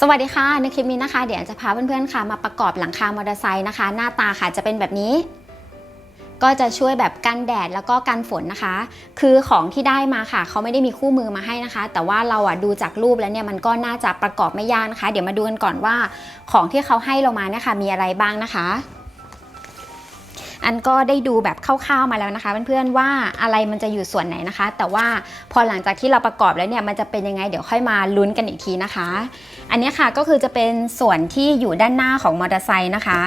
สวัสดีค่ะในคลิปนี้นะคะ เดี๋ยวจะพาเพื่อนๆค่ะ มาประกอบหลังคามอเตอร์ไซค์นะคะ หน้าตาค่ะจะเป็นแบบนี้ ก็จะช่วยแบบกันแดดแล้วก็กันฝนนะคะ คือของที่ได้มาค่ะเขาไม่ได้มีคู่มือมาให้นะคะ แต่ว่าเราอะดูจากรูปแล้วเนี่ยมันก็น่าจะประกอบไม่ยากนะคะ เดี๋ยวมาดูกันก่อนว่าของที่เขาให้เรามาเนี่ยค่ะมีอะไรบ้างนะคะ อันก็ได้ดูแบบคร่าวๆมาแล้วนะคะเพื่อนๆว่าอะไรมันจะอยู่ส่วนไหนนะคะ แต่ว่าพอหลังจากที่เราประกอบแล้วเนี่ยมันจะเป็นยังไงเดี๋ยวค่อยมาลุ้นกันอีกทีนะคะ อันนี้ค่ะก็คือจะเป็นส่วนที่อยู่ด้านหน้าของมอเตอร์ไซค์นะคะ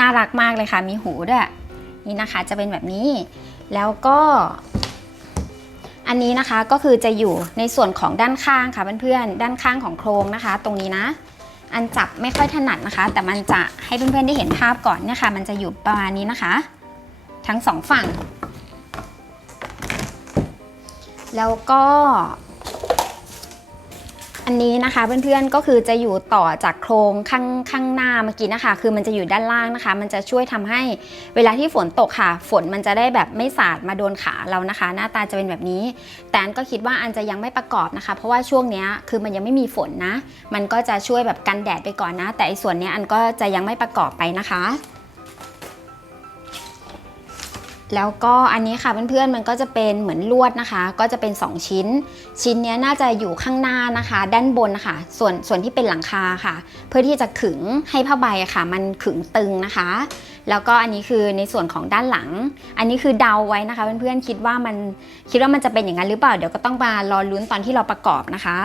น่ารักมากเลยค่ะ มีหูด้วยนี่นะคะจะเป็นแบบนี้ แล้วก็อันนี้นะคะก็คือจะอยู่ในส่วนของด้านข้างค่ะเพื่อนๆด้านข้างของโครงนะคะ ตรงนี้นะ อันจับไม่ค่อยถนัดนะคะ แต่มันจะให้เพื่อนๆได้เห็นภาพก่อนเนี่ยค่ะ มันจะอยู่ประมาณนี้นะคะ ทั้งสองฝั่ง แล้วก็ อันนี้นะคะเพื่อนๆก็คือจะอยู่ต่อจากโครงข้างข้างหน้าเมื่อกี้นะคะ คือมันจะอยู่ด้านล่างนะคะ มันจะช่วยทำให้เวลาที่ฝนตกค่ะ ฝนมันจะได้แบบไม่สาดมาโดนขาเรานะคะ หน้าตาจะเป็นแบบนี้ แต่อันก็คิดว่าอันจะยังไม่ประกอบนะคะ เพราะว่าช่วงนี้คือมันยังไม่มีฝนนะ มันก็จะช่วยแบบกันแดดไปก่อนนะ แต่อีส่วนนี้อันก็จะยังไม่ประกอบไปนะคะ แล้วก็อันนี้ค่ะเพื่อนๆมันก็จะเป็นเหมือนลวดนะคะ ก็จะเป็น 2 ชิ้น ชิ้นนี้น่าจะอยู่ข้างหน้านะคะ ด้านบนนะคะส่วนส่วนที่เป็นหลังคาค่ะ เพื่อที่จะขึงให้ผ้าใบค่ะ มันขึงตึงนะคะ แล้วก็อันนี้คือในส่วนของด้านหลัง อันนี้คือเดาไว้นะคะเพื่อนๆคิดว่ามันคิดว่ามันจะเป็นอย่างนั้นหรือเปล่าเดี๋ยวก็ต้องมารอลุ้นตอนที่เราประกอบนะคะ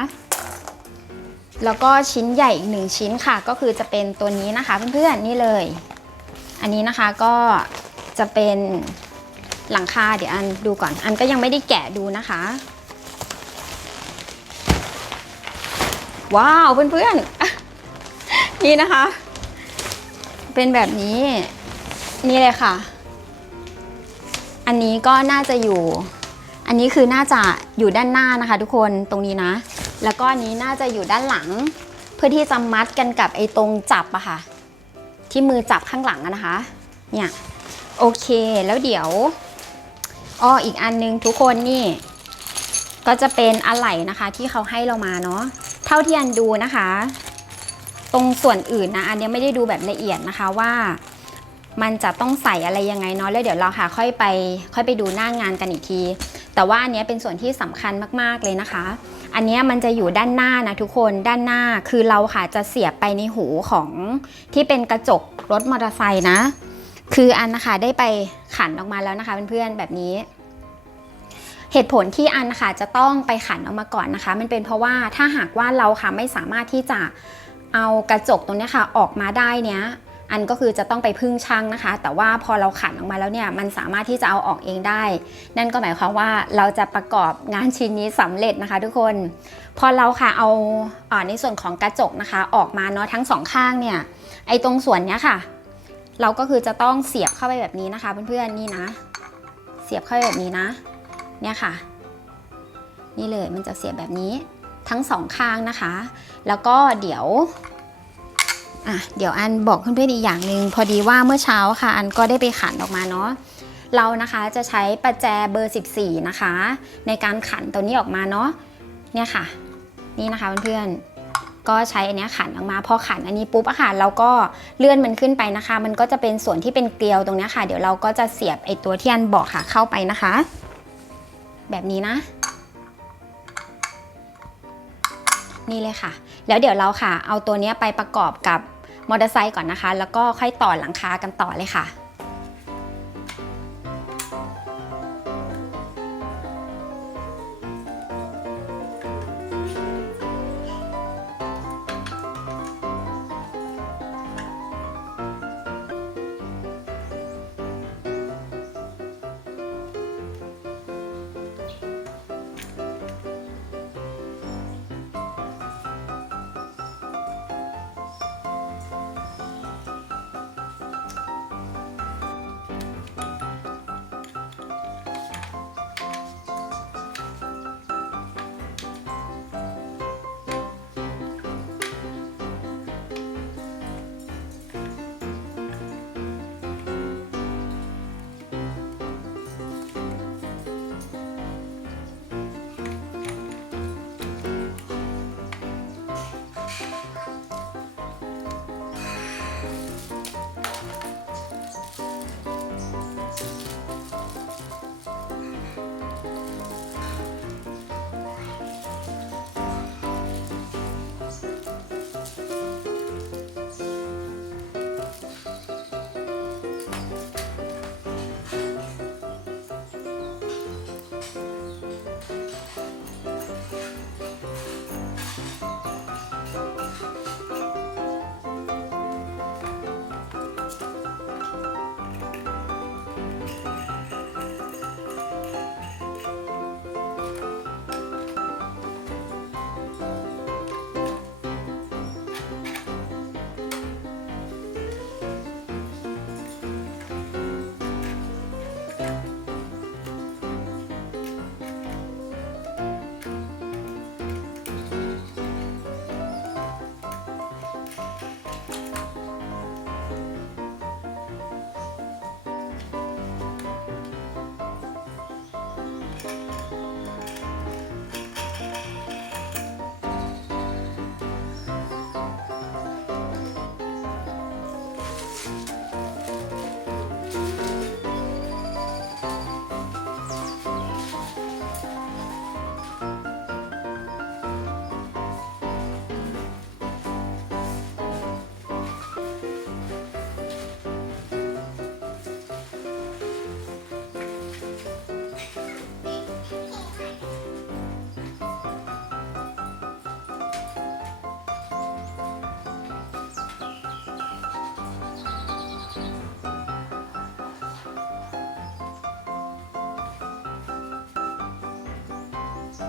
แล้วก็ชิ้นใหญ่อีกหนึ่งชิ้นค่ะ ก็คือจะเป็นตัวนี้นะคะเพื่อนๆนี่เลย อันนี้นะคะก็จะเป็น หลังคาเดี๋ยวอันดูก่อน อันก็ยังไม่ได้แกะดูนะคะ ว้าวเพื่อนๆ นี่นะคะ เป็นแบบนี้ นี่เลยค่ะ อันนี้ก็น่าจะอยู่ อันนี้คือน่าจะอยู่ด้านหน้านะคะทุกคนตรงนี้นะ แล้วก็อันนี้น่าจะอยู่ด้านหลัง เพื่อที่จะมัดกันกับไอ้ตรงจับอะค่ะ ที่มือจับข้างหลังนะคะ เนี่ยโอเค แล้วเดี๋ยว อ้ออีกอันนึงทุกคนนี่ ก็จะเป็นอะไหล่นะคะที่เขาให้เรามาเนาะเท่าที่อันดูนะคะ ตรงส่วนอื่นนะอันยังไม่ได้ดูแบบละเอียดนะคะว่ามันจะต้องใส่อะไรยังไงเนาะแล้วเดี๋ยวเราค่ะค่อยไป ค่อยไปดูหน้างงานกันอีกที แต่ว่าอันเนี้ยเป็นส่วนที่สำคัญมากๆเลยนะคะ อันเนี้ยมันจะอยู่ด้านหน้านะทุกคนด้านหน้าคือเราค่ะจะเสียบไปในหูของที่เป็นกระจกรถมอเตอร์ไซค์นะ คืออันนะคะได้ไปขันออกมาแล้วนะคะเพื่อนๆแบบนี้ เหตุผลที่อันนะคะจะต้องไปขันออกมาก่อนนะคะ มันเป็นเพราะว่าถ้าหากว่าเราค่ะไม่สามารถที่จะเอากระจกตรงนี้ค่ะออกมาได้เนี้ยอันก็คือจะต้องไปพึ่งช่างนะคะ แต่ว่าพอเราขันออกมาแล้วเนี่ยมันสามารถที่จะเอาออกเองได้ นั่นก็หมายความว่าเราจะประกอบงานชิ้นนี้สำเร็จนะคะ ทุกคนพอเราค่ะเอาอาในส่วนของกระจกนะคะ ออกมาเนาะทั้งสองข้างเนี่ยไอ้ตรงส่วนเนี้ยค่ะ เราก็คือจะต้องเสียบเข้าไปแบบนี้นะคะเพื่อนๆนี่นะ เสียบเข้าไปแบบนี้นะ เนี่ยค่ะ นี่เลยมันจะเสียบแบบนี้ทั้งสองข้างนะคะ แล้วก็เดี๋ยวอะเดี๋ยวอันบอกเพื่อนๆอีกอย่างหนึ่งพอดีว่าเมื่อเช้าค่ะ อันก็ได้ไปขันออกมาเนาะเรานะคะจะใช้ประแจเบอร์ 14 นะคะ ในการขันตัวนี้ออกมาเนาะเนี่ยค่ะ นี่นะคะเพื่อนๆ ก็ใช้อันนี้ขันออกมาพอขันอันนี้ปุ๊บอะค่ะเราก็เลื่อนมันขึ้นไปนะคะ มันก็จะเป็นส่วนที่เป็นเกลียวตรงนี้ค่ะ เดี๋ยวเราก็จะเสียบไอตัวที่อันบอกค่ะเข้าไปนะคะ แบบนี้นะ นี่เลยค่ะ แล้วเดี๋ยวเราค่ะ เอาตัวเนี้ยไปประกอบกับมอเตอร์ไซค์ก่อนนะคะ แล้วก็ค่อยต่อหลังคากันต่อเลยค่ะ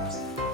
Podcast.